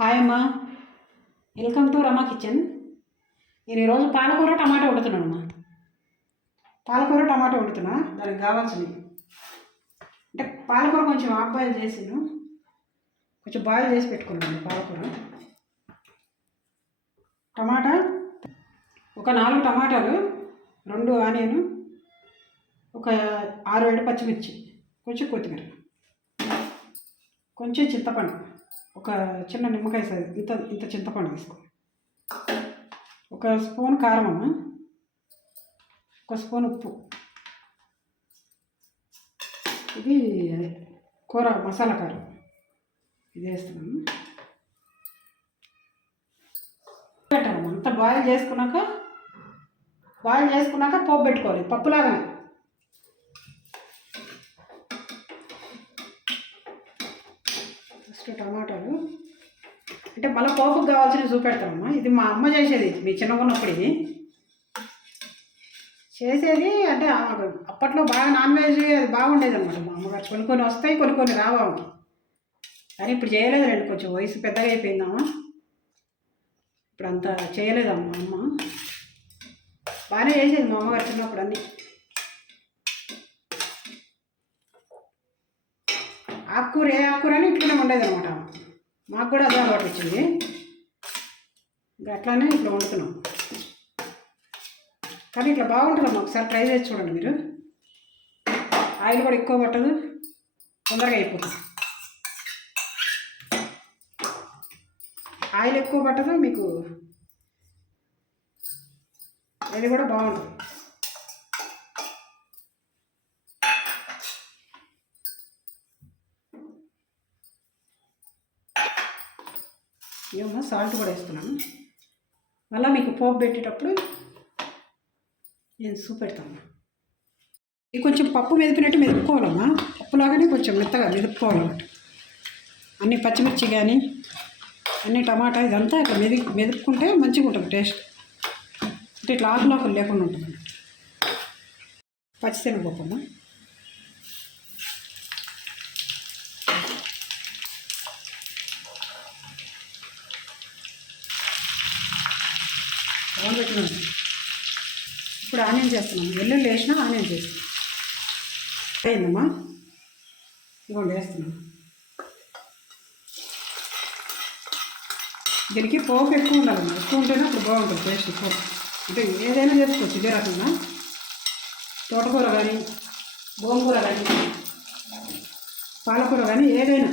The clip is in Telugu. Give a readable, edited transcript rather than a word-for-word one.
హాయ్ అమ్మా, వెల్కమ్ టు రమా కిచెన్. నేను ఈరోజు పాలకూర టమాటా వండుతున్నాను అమ్మా. పాలకూర టమాటా వండుతున్నా. దానికి కావాల్సినవి అంటే పాలకూర కొంచెం హాఫ్ బాయిల్ చేసాను, కొంచెం బాయిల్ చేసి పెట్టుకున్నాను. పాలకూర, టమాటా ఒక 4 టమాటాలు, 2 ఆనియన్, ఒక 6-7 పచ్చిమిర్చి, కొంచెం కొత్తిమీర, కొంచెం చింతపండు, ఒక చిన్న నిమ్మకాయ సైజు ఇంత ఇంత చింతపండు తీసుకో, ఒక స్పూన్ కారం అమ్మ, ఒక స్పూన్ ఉప్పు. ఇది కూర మసాలా కారం, ఇది వేస్తున్నాను. పెట్టాలమ్మ. అంతా బాయిల్ చేసుకున్నాక పోపు పెట్టుకోవాలి పప్పులాగానే. ఫస్ట్ టమాటాలు అంటే మళ్ళీ పోపుకు కావాల్సినవి చూపెడతామమ్మా. ఇది మా అమ్మ చేసేది, మీ చిన్నగా ఉన్నప్పుడు ఇది చేసేది. అంటే అప్పట్లో బాగా నాన్ వెజ్ అది బాగుండేది అనమాట. మా అమ్మగారు కొన్ని వస్తాయి, కొన్ని రావా. కానీ ఇప్పుడు చేయలేదు రండి, కొంచెం వయసు పెద్దగా అయిపోయిందమ్మా. ఇప్పుడు అంతా చేయలేదమ్మా అమ్మ. బాగానే చేసేది మా అమ్మగారు చిన్నప్పుడు అన్నీ. ఆకుకూర ఏ ఆకుకూర అని ఇట్లనే ఉండేది అనమాట. మాకు కూడా అదే అలవాటు వచ్చింది. ఇంకా అట్లానే ఇట్లా వండుతున్నాం. కానీ ఇట్లా బాగుంటుందమ్మా, ఒకసారి ట్రై చేసి చూడండి మీరు. ఆయిల్ కూడా ఎక్కువ పట్టదు, తొందరగా అయిపోతుంది. ఆయిల్ ఎక్కువ పట్టదు మీకు, ఇది కూడా బాగుంటుంది. ఏమో సాల్ట్ కూడా వేస్తున్నాను. మళ్ళీ మీకు పోపు పెట్టేటప్పుడు నేను చూపెడతాను. ఇది కొంచెం పప్పు మెదిపినట్టు మెదుపుకోవాలమ్మా. పప్పులాగానే కొంచెం మెత్తగా మెదుపుకోవాలన్నమాట. అన్ని పచ్చిమిర్చి కానీ అన్ని టమాటా ఇదంతా ఇట్లా మెదుపుకుంటే మంచిగా ఉంటుంది టేస్ట్. అంటే ఇట్లా ఆకులాకులు లేకుండా ఉంటుంది అన్నమాట. పచ్చిశనగపప్పు అమ్మా. పెట్టినాను. ఇప్పుడు ఆనియన్ చేస్తున్నాను. వెల్లుల్లి వేసినా ఆనియన్ చేస్తాను. అయిందమ్మా, ఇదిగోండి వేస్తున్నాను. దీనికి పోపు ఎక్కువ ఉండాలమ్మా. ఎక్కువ ఉంటేనే అప్పుడు బాగుంటుంది టేస్ట్. పోపు అంటే ఏదైనా చేసుకోవచ్చు ఇదే రకంగా. తోటకూర కానీ, గోంగూర కానీ, పాలకూర కానీ ఏదైనా